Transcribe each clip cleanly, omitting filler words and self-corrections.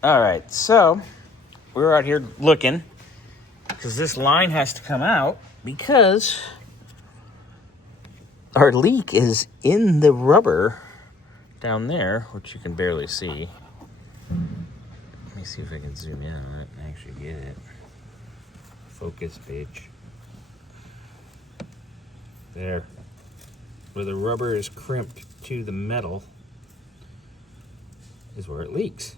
All right, so we're out here looking because this line has to come out because our leak is in the rubber down there, which you can barely see. Let me see if I can zoom in on it and actually get it. Focus, bitch. There. Where the rubber is crimped to the metal is where it leaks.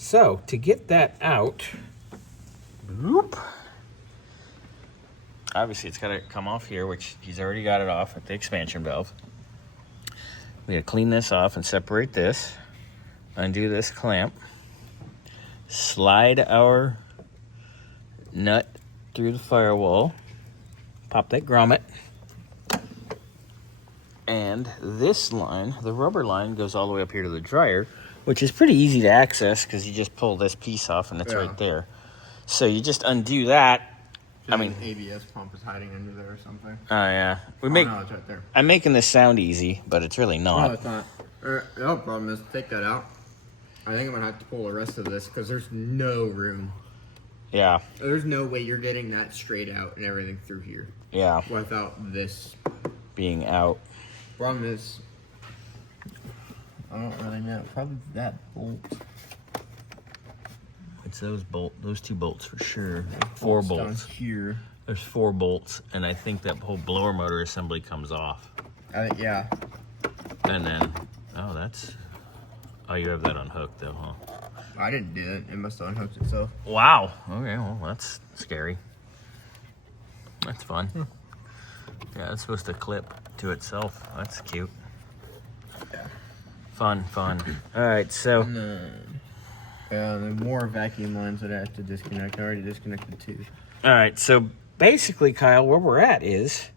So, to get that out, whoop, obviously it's got to come off here, which he's already got it off at the expansion valve. We got to clean this off and separate this, undo this clamp, slide our nut through the firewall, pop that grommet, and this line, the rubber line, goes all the way up here to the dryer, which is pretty easy to access because you just pull this piece off and it's right there. So you just undo that. I mean, ABS pump is hiding under there or something. Oh yeah, no, it's right there. I'm making this sound easy, but it's really not. No, it's not. The other problem is, take that out. I think I'm gonna have to pull the rest of this because there's no room. Yeah. There's no way you're getting that straight out and everything through here. Yeah. Without this being out. Problem is, I don't really know. Probably that bolt. It's those two bolts for sure. Four bolts. Down here. There's 4 bolts, and I think that whole blower motor assembly comes off. Yeah. And then, you have that unhooked though, huh? I didn't do it. It must have unhooked itself. Wow. Okay, well, that's scary. That's fun. Yeah, it's supposed to clip to itself. That's cute. Yeah. Fun. All right, so. The more vacuum lines that I have to disconnect. I already disconnected 2. All right, so basically, Kyle, where we're at is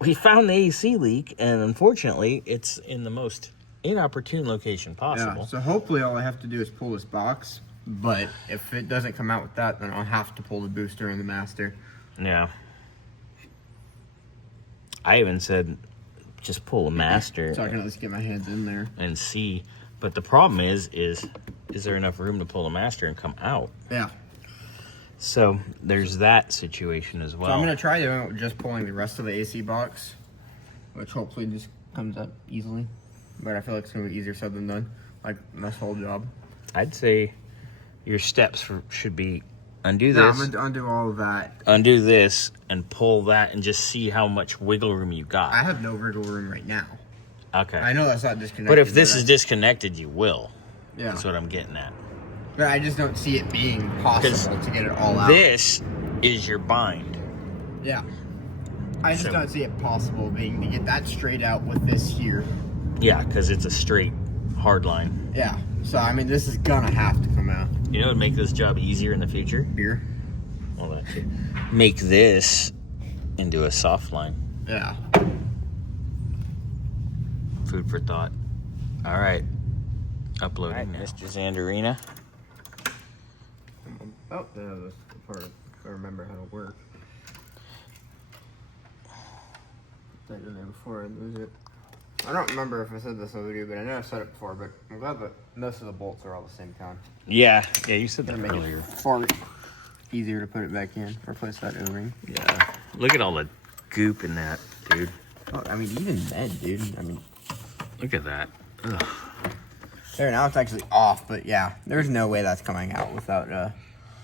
we found the AC leak, and unfortunately, it's in the most inopportune location possible. Yeah, so hopefully all I have to do is pull this box, but if it doesn't come out with that, then I'll have to pull the booster and the master. Yeah. I even said just pull the master. So I can at least get my hands in there. And see. But the problem is there enough room to pull the master and come out? Yeah. So there's that situation as well. So I'm going to try doing just pulling the rest of the AC box, which hopefully just comes up easily. But I feel like it's going to be easier said than done, like this whole job. I'd say your steps should be undo this. No, I'm going to undo all of that. Undo this and pull that and just see how much wiggle room you got. I have no wiggle room right now. Okay. I know that's not disconnected. But if this is disconnected, you will. Yeah. That's what I'm getting at. But I just don't see it being possible to get it all out. This is your bind. Yeah. I just don't see it possible to get that straight out with this here. Yeah, because it's a straight hard line. Yeah. So, I mean, this is going to have to come out. You know what would make this job easier in the future? Beer. Well, that too. Make this into a soft line. Yeah. Food for thought. All right. Uploading now. Mr. Zandarina. Oh, that was the part I remember how to work. Put that in there before I lose it. I don't remember if I said this in the video, but I know I've said it before, but I'm glad that most of the bolts are all the same kind. Yeah, you said that Make earlier. it far easier to put it back in, replace that O-ring. Yeah. Look at all the goop in that, dude. Oh, I mean, even then, dude. I mean, look at that. Ugh. There, now it's actually off, but yeah, there's no way that's coming out without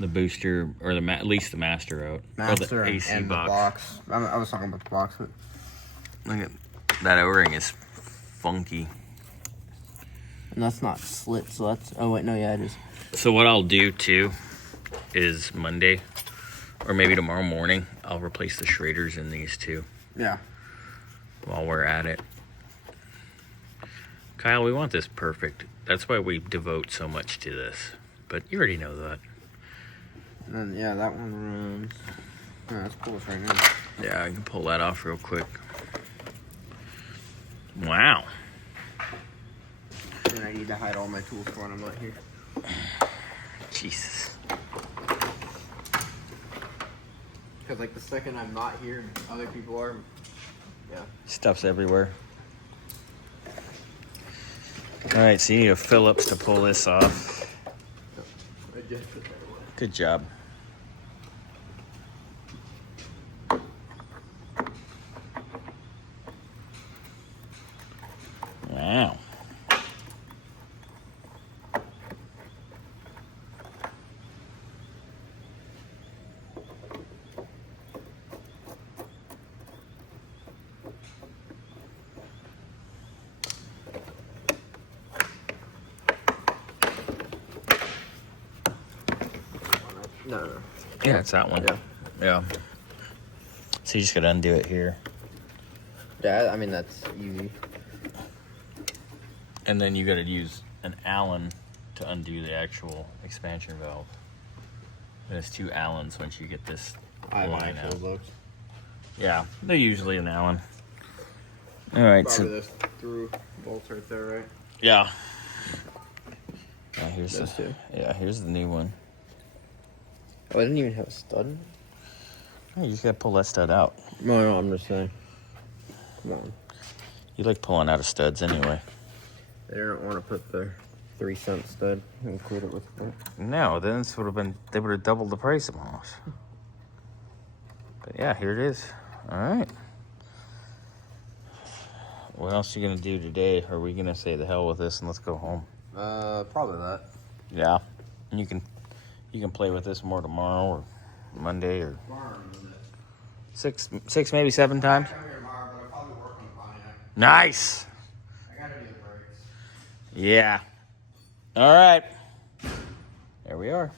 the booster, or at least the master out. Master or the AC and box. The box. I was talking about the box, but look at that O-ring is funky. And that's not slit, so that's... Oh, wait, no, yeah, it is. So what I'll do, too, is Monday, or maybe tomorrow morning, I'll replace the Schraders in these, too. Yeah. While we're at it. Kyle, we want this perfect. That's why we devote so much to this. But you already know that. And then, yeah, that one runs... Oh, that's cool right now. Yeah, I can pull that off real quick. Wow. And I need to hide all my tools for when I'm not here. Jesus. Because, like, the second I'm not here and other people are, yeah. Stuff's everywhere. All right, so you need a Phillips to pull this off. Good job. Wow. No. Yeah, it's that one. Yeah. Yeah. So you just gotta undo it here. Yeah, I mean, that's easy. And then you gotta use an Allen to undo the actual expansion valve. There's 2 Allens once you get this line out. Looks. Yeah, they're usually an Allen. All right, Probably so this through bolts right there, right? yeah. Here's Those the two. here's the new one. Oh, I didn't even have a stud. Oh, you just gotta pull that stud out. No, I'm just saying. Come on. You like pulling out of studs anyway. They don't want to put the 3-cent stud. Include it with it. No, then this would have been, they would have doubled the price of almost. But yeah, here it is. All right. What else are you gonna do today? Are we gonna say the hell with this and let's go home? Probably that. Yeah. And you can play with this more tomorrow or Monday or 6 maybe 7 times. Come here tomorrow, but I'll probably work on the Pontiac. Nice. I gotta do the brakes. Yeah. All right. There we are.